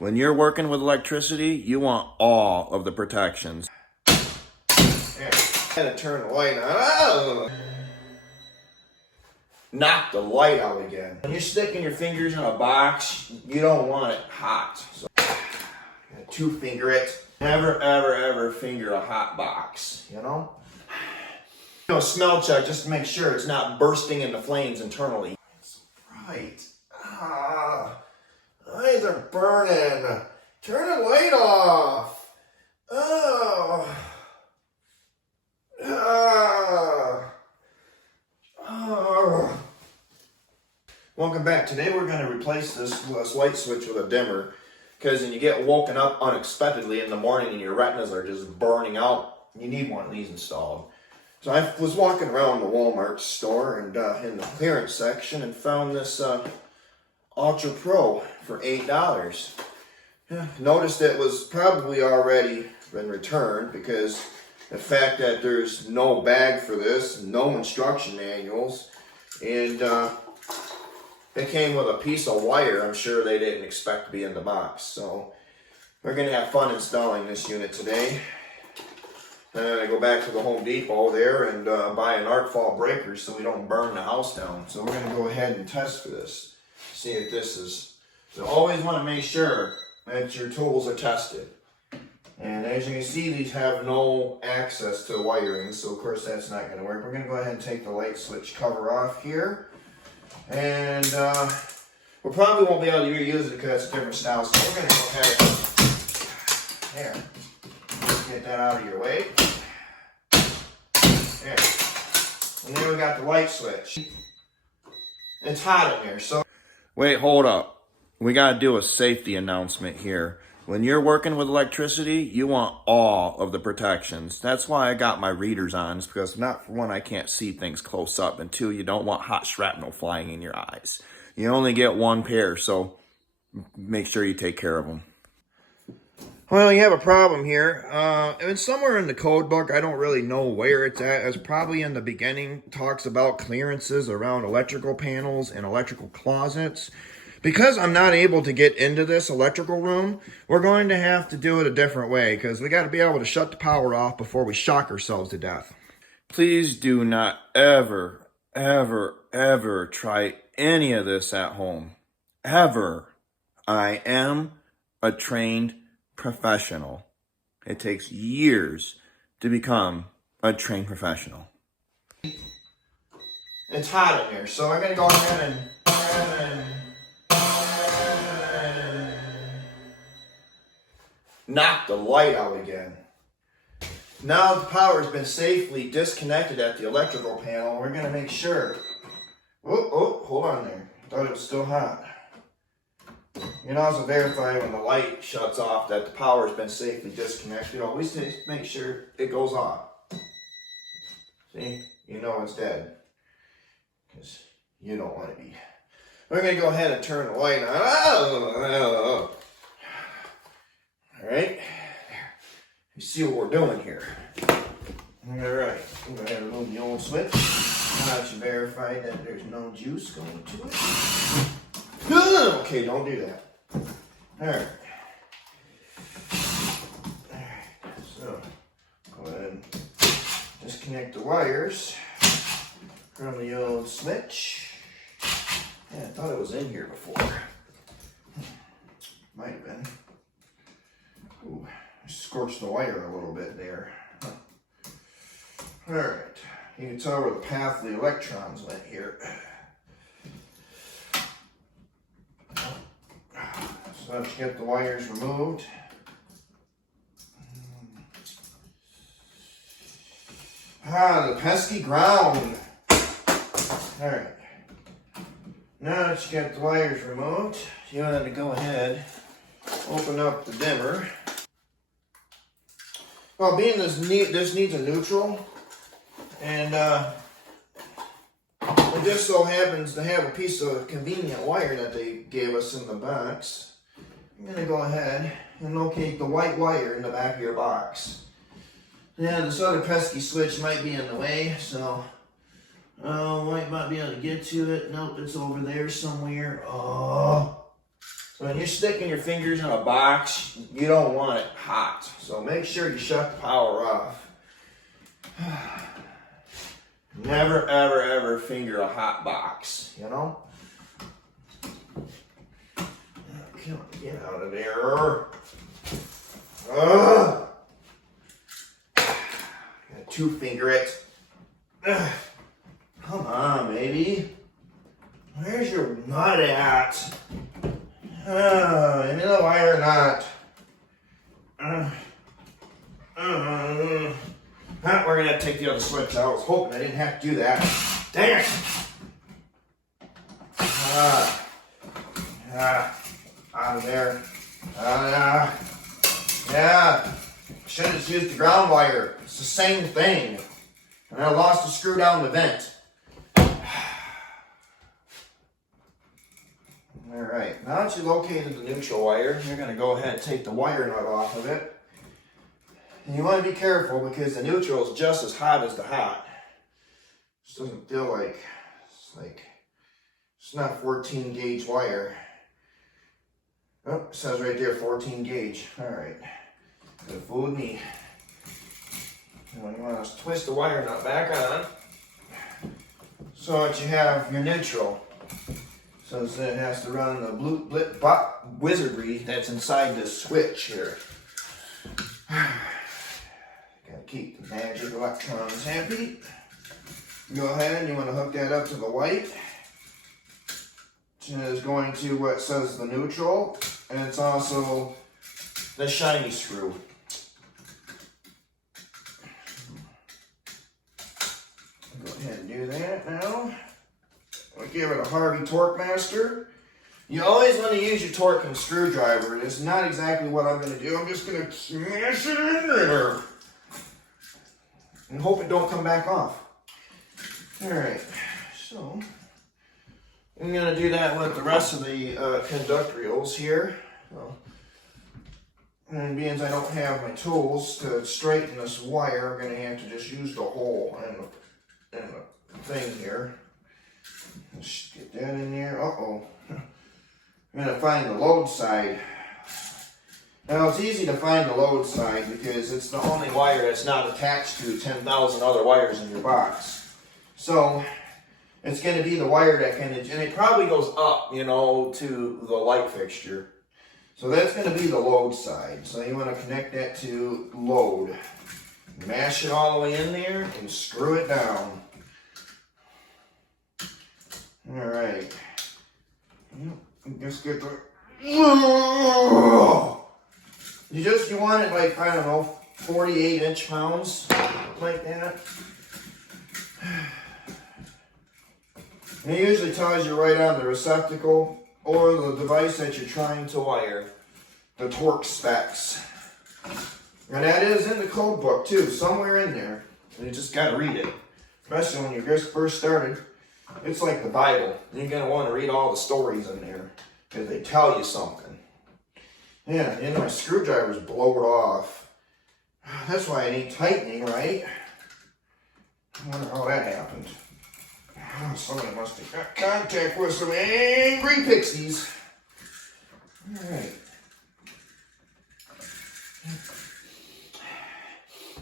When you're working with electricity, you want all of the protections. There. Gotta turn the light on. Oh! Knock the light out again. When you're sticking your fingers in a box, you don't want it hot. So, two finger it. Never, ever, ever finger a hot box, you know? Smell check just to make sure it's not bursting into flames internally. That's right. Eyes are burning. Turn the light off. Oh. Welcome back. Today we're going to replace this light switch with a dimmer, because when you get woken up unexpectedly in the morning and your retinas are just burning out, you need one of these installed. So I was walking around the Walmart store and in the clearance section and found this Ultra Pro for $8. Noticed it was probably already been returned, because the fact that there's no bag for this, no instruction manuals, and it came with a piece of wire I'm sure they didn't expect to be in the box. So we're going to have fun installing this unit today. And I go back to the Home Depot there and buy an arc fault breaker so we don't burn the house down. So we're going to go ahead and test for this. See if this is... So always want to make sure that your tools are tested. And as you can see, these have no access to wiring, so of course that's not going to work. We're going to go ahead and take the light switch cover off here. And we probably won't be able to reuse it because it's a different style. So we're going to go ahead and... There. Get that out of your way. There. And then we got the light switch. It's hot in there, so... Wait, hold up. We got to do a safety announcement here. When you're working with electricity, you want all of the protections. That's why I got my readers on, is because not for one, I can't see things close up, and two, you don't want hot shrapnel flying in your eyes. You only get one pair, so make sure you take care of them. Well, you have a problem here. It's somewhere in the code book. I don't really know where it's at. It's probably in the beginning. Talks about clearances around electrical panels and electrical closets. Because I'm not able to get into this electrical room, we're going to have to do it a different way, because we got to be able to shut the power off before we shock ourselves to death. Please do not ever, ever, ever try any of this at home. Ever. I am a trained professional. It takes years to become a trained professional. It's hot in here, so I'm going to go ahead and knock the light out again. Now the power's been safely disconnected at the electrical panel. We're going to make sure. Oh, hold on there. Thought it was still hot. You can also verify when the light shuts off that the power's been safely disconnected. Always make sure it goes off. See? You know it's dead. Because you don't want to be. We're going to go ahead and turn the light on. Oh! Alright. You see what we're doing here. Alright. I'm going to have to remove the old switch. Now that you verified that there's no juice going to it. Okay, don't do that. Alright. So, go ahead and disconnect the wires from the old switch. Yeah, I thought it was in here before. Might have been. Ooh, I scorched the wire a little bit there. Alright, you can tell where the path of the electrons went here. So let's get the wires removed. The pesky ground. Alright. Now that you got the wires removed, you want to go ahead, open up the dimmer. Well, being this needs a neutral, and it just so happens to have a piece of convenient wire that they gave us in the box. I'm going to go ahead and locate the white wire in the back of your box. Yeah, this other pesky switch might be in the way, so might not be able to get to it. Nope, it's over there somewhere. Oh, So when you're sticking your fingers in a box, you don't want it hot. So make sure you shut the power off. Never, ever, ever finger a hot box, you know? Come on, get out of there. Gotta two finger it. Come on, baby. Where's your nut at? Give me the wire nut. We're gonna have to take the other switch out. I was hoping I didn't have to do that. Dang it! Out of there. Yeah. Should have just used the ground wire. It's the same thing. And I lost a screw down the vent. Alright, now that you located the neutral wire, you're going to go ahead and take the wire nut off of it. And you want to be careful because the neutral is just as hot as the hot. It just doesn't feel like it's not 14 gauge wire. Oh, it says right there 14 gauge. Alright, good fool with me. And you want to twist the wire nut back on so that you have your neutral. So it has to run the blue blip bot wizardry that's inside this switch here. Gotta keep the magic electrons happy. Go ahead and you want to hook that up to the white. Which is going to what says the neutral. And it's also the shiny screw. Go ahead and do that now. We'll give it a Harvey Torque Master. You always want to use your torque and screwdriver. It's not exactly what I'm going to do. I'm just going to smash it in there. And hope it don't come back off. Alright, so I'm going to do that with the rest of the conductorials here. So, and being I don't have my tools to straighten this wire, I'm going to have to just use the hole and the thing here. Let's get that in there. Uh-oh. I'm going to find the load side. Now, it's easy to find the load side because it's the only wire that's not attached to 10,000 other wires in your box. So, it's going to be the wire that can, and it probably goes up, you know, to the light fixture. So that's going to be the load side. So you want to connect that to load. Mash it all the way in there and screw it down. Alright. Just get the... You want it like, I don't know, 48 inch-pounds, like that. And it usually tells you right on the receptacle or the device that you're trying to wire, the torque specs. And that is in the code book too, somewhere in there. And you just gotta read it. Especially when you just first started. It's like the Bible. You're going to want to read all the stories in there because they tell you something. Yeah, and my screwdriver's blowed off. That's why I need tightening, right? I wonder how that happened. Oh, somebody must have got contact with some angry pixies. Alright.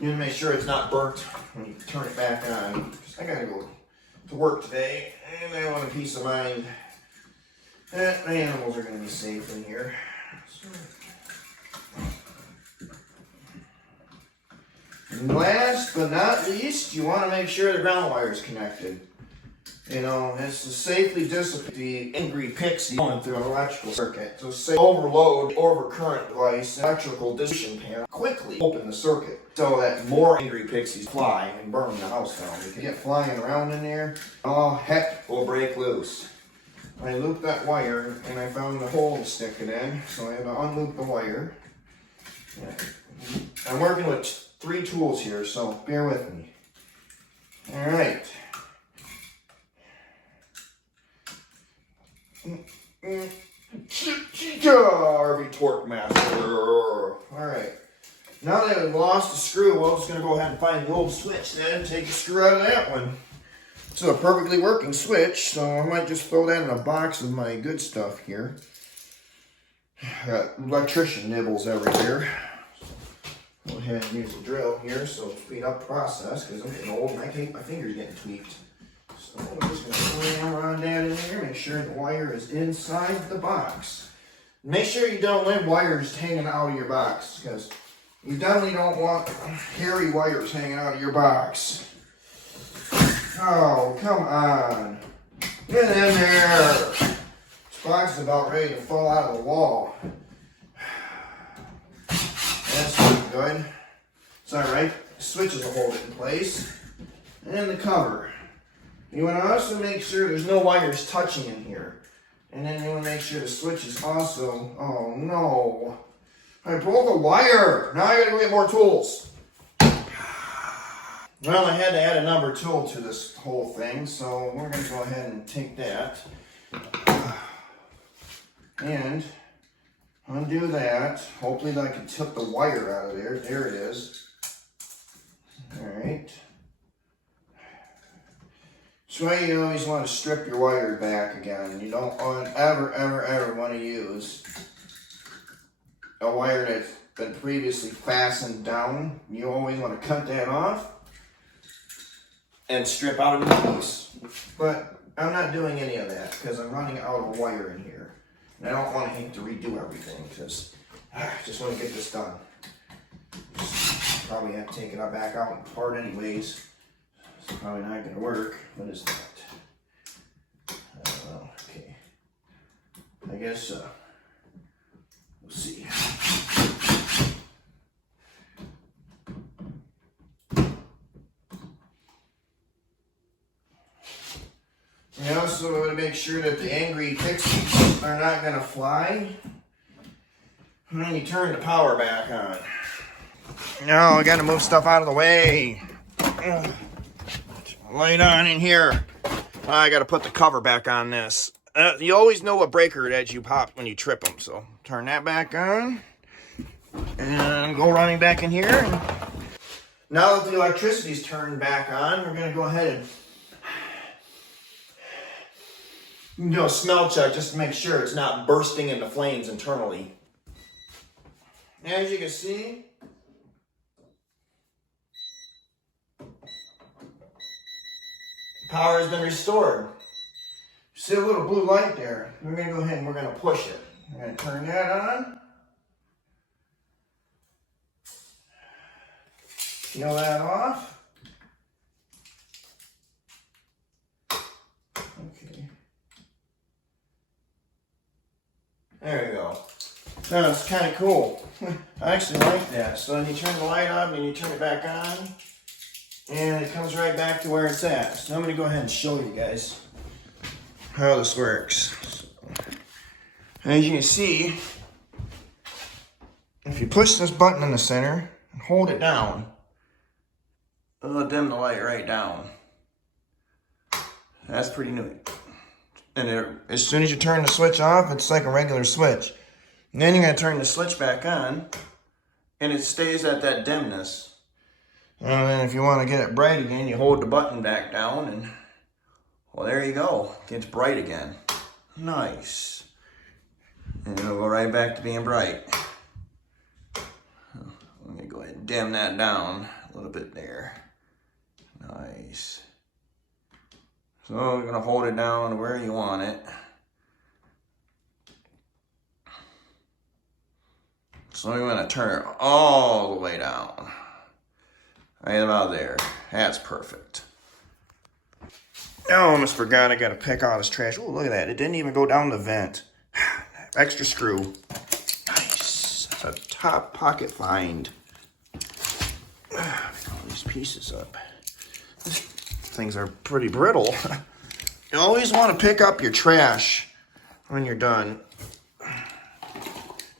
You want to make sure it's not burnt when you turn it back on. I got to go to work today, and I want a peace of mind that my animals are going to be safe in here. And last but not least, you want to make sure the ground wire is connected. You know, it's to safely dissipate the angry pixie going through an electrical circuit. So say overload, overcurrent device, electrical dissipation panel, quickly open the circuit so that more angry pixies fly and burn the house down. If you get flying around in there, oh heck, will break loose. I looped that wire and I found the hole to stick it in, so I had to unloop the wire. Yeah. I'm working with 3 tools here, so bear with me. Alright. Harvey Torque Master. Alright. Now that I've lost the screw, well, I'm just going to go ahead and find the old switch then and take the screw out of that one. It's a perfectly working switch, so I might just throw that in a box of my good stuff here. Got electrician nibbles everywhere. Go ahead and use the drill here so speed up the process because I'm getting old and my fingers getting tweaked. So I'm just going to slam around that in here, make sure the wire is inside the box. Make sure you don't leave wires hanging out of your box because you definitely don't want hairy wires hanging out of your box. Oh, come on. Get in there. This box is about ready to fall out of the wall. That's not good. It's alright. The switches will hold it in place. And the cover. You want to also make sure there's no wires touching in here. And then you want to make sure the switch is also... Oh no. I broke a wire. Now I gotta go get more tools. Well, I had to add a number tool to this whole thing, so we're going to go ahead and take that and undo that. Hopefully I can tip the wire out of there. There it is. Alright. So you always want to strip your wire back again. You don't want ever want to use a wire that's been previously fastened down. You always want to cut that off and strip out of the piece. But I'm not doing any of that because I'm running out of wire in here. And I don't want to have to redo everything because I just want to get this done. Probably have to take it back out apart anyways. It's probably not going to work. What is that? I don't know. Okay. I guess we'll see. You also to make sure that the angry pixies are not going to fly. And then you turn the power back on. No, I got to move stuff out of the way. Light on in here. I got to put the cover back on this. You always know what breaker edge you pop when you trip them. So turn that back on. And go running back in here. And now that the electricity's turned back on, we're going to go ahead and do a smell check just to make sure it's not bursting into flames internally. As you can see, power has been restored. See a little blue light there? We're going to go ahead and we're going to push it. I'm going to turn that on. Peel that off. Okay. There we go. Now it's kind of cool. I actually like that. So then you turn the light on and you turn it back on. And it comes right back to where it's at. So I'm going to go ahead and show you guys how this works. As you can see, if you push this button in the center and hold it down, it'll dim the light right down. That's pretty neat. And as soon as you turn the switch off, it's like a regular switch. And then you're going to turn the switch back on, and it stays at that dimness. And then if you want to get it bright again, you hold the button back down, and well, there you go. It gets bright again. Nice. And it'll go right back to being bright. Let me go ahead and dim that down a little bit there. Nice. So we're going to hold it down to where you want it. So we're going to turn it all the way down. Right about there. That's perfect. Oh, I almost forgot I got to pick out this trash. Oh, look at that. It didn't even go down the vent. Extra screw. Nice. That's a top pocket find. Pick all these pieces up. Things are pretty brittle. You always want to pick up your trash when you're done.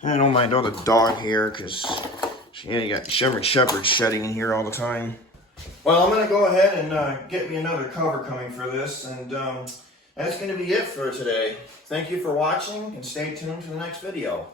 I don't mind all the dog hair because you got German Shepherds shedding in here all the time. Well, I'm going to go ahead and get me another cover coming for this, and that's going to be it for today. Thank you for watching, and stay tuned for the next video.